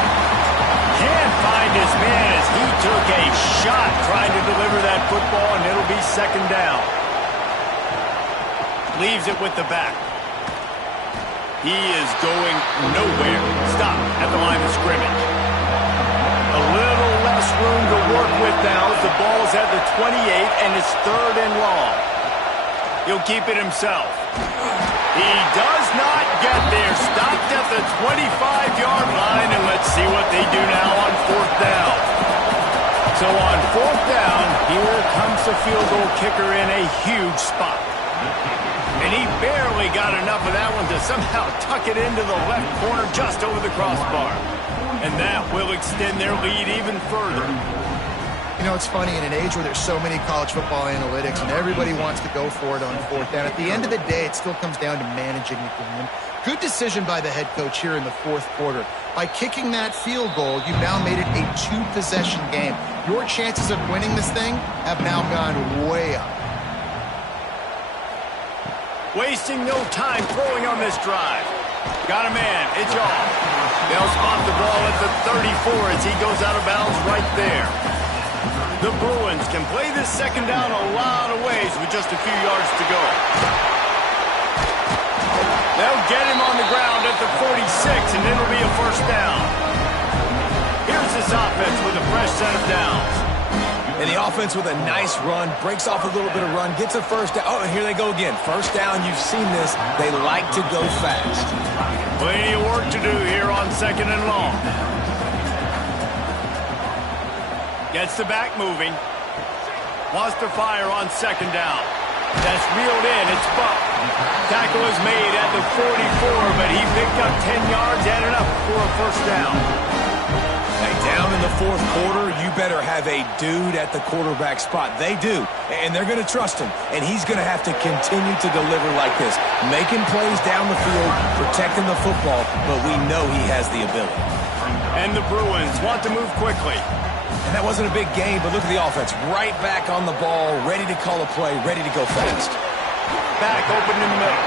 Can't find his man as he took a shot trying to deliver that football, and it'll be 2nd down. Leaves it with the back. He is going nowhere. Stop at the line of scrimmage. A little less room to work with now as the ball's at the 28, and it's 3rd and long. He'll keep it himself. He does not get there. Stopped at the 25-yard line, and let's see what they do now on 4th down. So on 4th down, here comes the field goal kicker in a huge spot. And he barely got enough of that one to somehow tuck it into the left corner just over the crossbar. And that will extend their lead even further. You know, it's funny, in an age where there's so many college football analytics and everybody wants to go for it on 4th down, at the end of the day, it still comes down to managing the game. Good decision by the head coach here in the 4th quarter. By kicking that field goal, you've now made it a 2-possession game. Your chances of winning this thing have now gone way up. Wasting no time throwing on this drive. Got a man. It's off. They'll spot the ball at the 34 as he goes out of bounds right there. The Bruins can play this 2nd down a lot of ways with just a few yards to go. They'll get him on the ground at the 46, and it'll be a 1st down. Here's this offense with a fresh set of downs. And the offense with a nice run, breaks off a little bit of run, gets a 1st down. Oh, and here they go again. 1st down, you've seen this. They like to go fast. Plenty of work to do here on 2nd and long. Gets the back moving. Wants to fire on 2nd down. That's reeled in. It's Buck. Tackle is made at the 44, but he picked up 10 yards and enough for a 1st down. Hey, down in the 4th quarter, you better have a dude at the quarterback spot. They do, and they're going to trust him, and he's going to have to continue to deliver like this, making plays down the field, protecting the football, but we know he has the ability. And the Bruins want to move quickly. And that wasn't a big game, but look at the offense. Right back on the ball, ready to call a play, ready to go fast. Back open in the middle.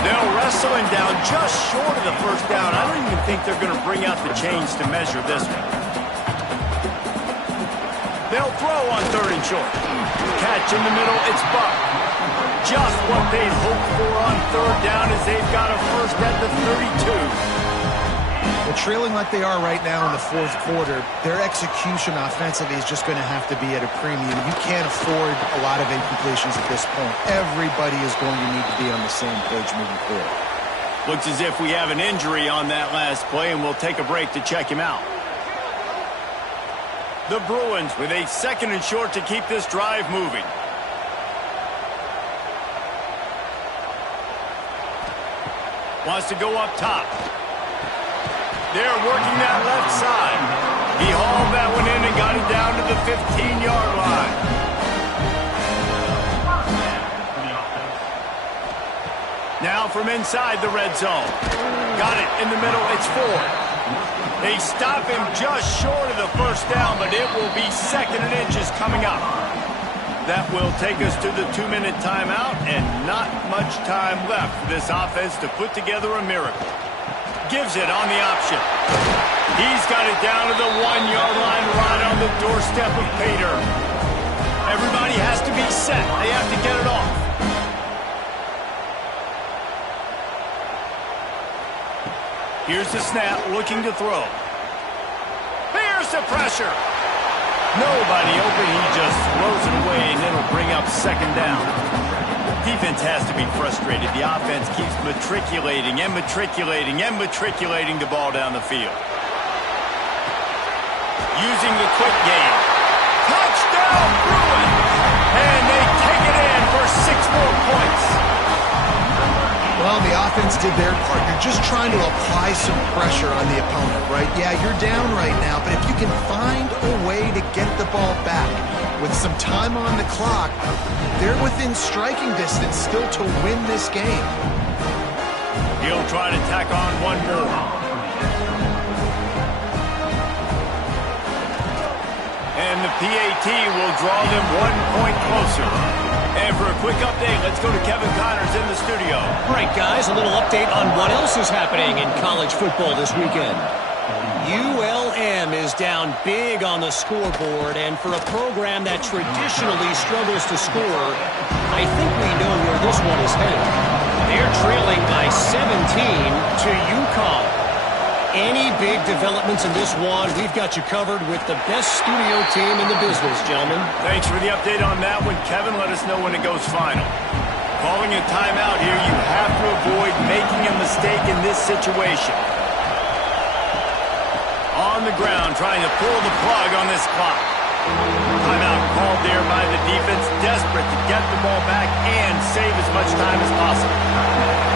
They'll wrestle him down just short of the 1st down. I don't even think they're going to bring out the chains to measure this one. They'll throw on 3rd and short. Catch in the middle, it's Buck. Just what they'd hoped for on 3rd down as they've got a 1st at the 32. Well, trailing like they are right now in the 4th quarter, their execution offensively is just going to have to be at a premium. You can't afford a lot of incompletions at this point. Everybody is going to need to be on the same page moving forward. Looks as if we have an injury on that last play, and we'll take a break to check him out. The Bruins with a 2nd and short to keep this drive moving. Wants to go up top. They're working that left side. He hauled that one in and got it down to the 15-yard line. Now from inside the red zone. Got it in the middle. It's Ford. They stop him just short of the 1st down, but it will be 2nd and inches coming up. That will take us to the 2-minute timeout, and not much time left for this offense to put together a miracle. Gives it on the option. He's got it down to the 1-yard line, right on the doorstep of pay dirt. Everybody has to be set. They have to get it off. Here's the snap, looking to throw. Here's the pressure. Nobody open. He just throws it away, and it'll bring up second down. Defense has to be frustrated. The offense keeps matriculating and matriculating and matriculating the ball down the field. Using the quick game. Touchdown, Bruins! And they take it in for 6 more points. Well, the offense did their part. You're just trying to apply some pressure on the opponent, right? Yeah, you're down right now, but if you can find a way to get the ball back with some time on the clock, they're within striking distance still to win this game. He'll try to tack on one more. And the PAT will draw them 1 point closer. And for a quick update, let's go to Kevin Connors in the studio. All right, guys, a little update on what else is happening in college football this weekend. ULM is down big on the scoreboard, and for a program that traditionally struggles to score, I think we know where this one is headed. They're trailing by 17 to UConn. Any big developments in this one, we've got you covered with the best studio team in the business, gentlemen. Thanks for the update on that one, Kevin. Let us know when it goes final. Calling a timeout here, you have to avoid making a mistake in this situation. On the ground, trying to pull the plug on this clock. Timeout called there by the defense, desperate to get the ball back and save as much time as possible.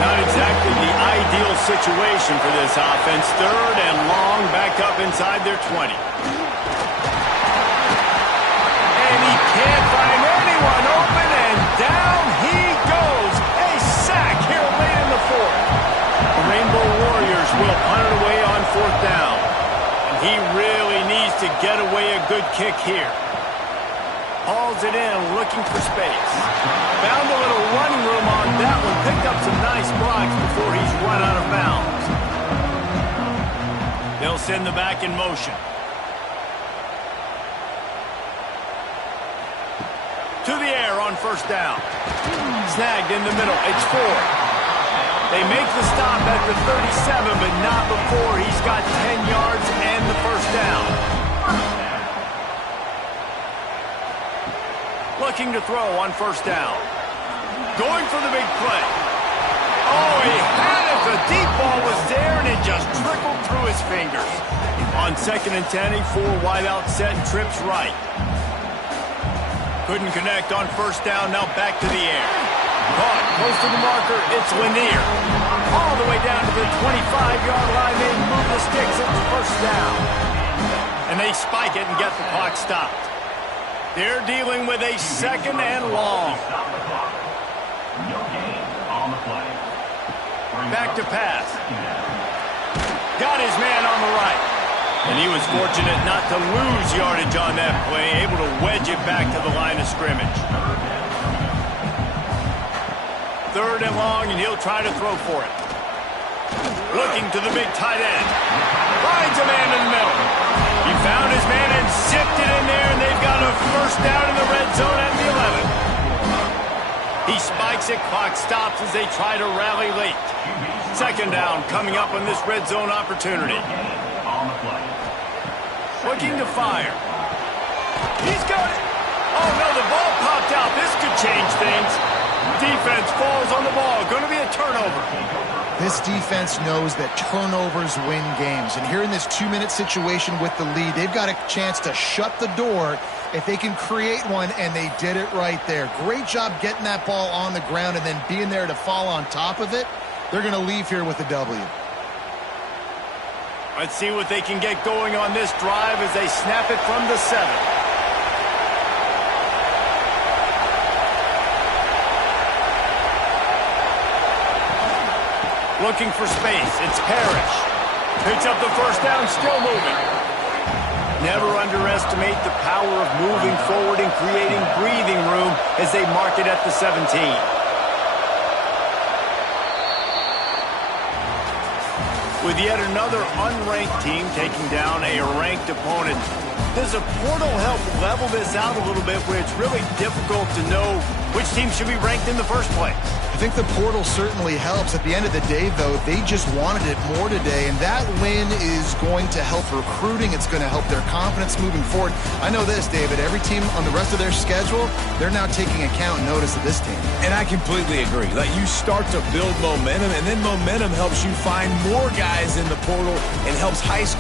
Not exactly the ideal situation for this offense. 3rd and long, back up inside their 20. And he can't find anyone open, and down he goes. A sack here late in the 4th. The Rainbow Warriors will punt it away on 4th down. He really needs to get away a good kick here. Hauls it in, looking for space. Found a little running room on that one. Picked up some nice blocks before he's run out of bounds. They'll send the back in motion. To the air on 1st down. Snagged in the middle. It's 4. They make the stop at the 37, but not before he's got 10 yards and the 1st down. Looking to throw on 1st down. Going for the big play. Oh, he had it. The deep ball was there, and it just trickled through his fingers. On 2nd and 10, he 4 wide out set and trips right. Couldn't connect on 1st down. Now back to the air. Caught close to the marker. It's Lanier. All the way down to the 25-yard line. They move the sticks. It's 1st down. And they spike it and get the clock stopped. They're dealing with a 2nd and long. Back to pass. Got his man on the right. And he was fortunate not to lose yardage on that play, able to wedge it back to the line of scrimmage. 3rd and long, and he'll try to throw for it. Looking to the big tight end. Finds a man in the middle. He found his man and zipped it in there, and they've got a 1st down in the red zone at the 11. He spikes it, clock stops as they try to rally late. 2nd down coming up on this red zone opportunity. Looking to fire. He's got it. Oh, no, the ball popped out. This could change things. Defense falls on the ball. Going to be a turnover. This defense knows that turnovers win games. And here in this 2-minute situation with the lead, they've got a chance to shut the door if they can create one, and they did it right there. Great job getting that ball on the ground and then being there to fall on top of it. They're going to leave here with a W. Let's see what they can get going on this drive as they snap it from the 7. Looking for space. It's Parrish. Picks up the 1st down, still moving. Never underestimate the power of moving forward and creating breathing room as they mark it at the 17. with yet another unranked team taking down a ranked opponent. Does a portal help level this out a little bit where it's really difficult to know which team should be ranked in the first place? I think the portal certainly helps. At the end of the day, though, they just wanted it more today, and that win is going to help recruiting. It's going to help their confidence moving forward. I know this, David, every team on the rest of their schedule, they're now taking account and notice of this team. And I completely agree. Like, you start to build momentum, and then momentum helps you find more guys in the portal and helps high school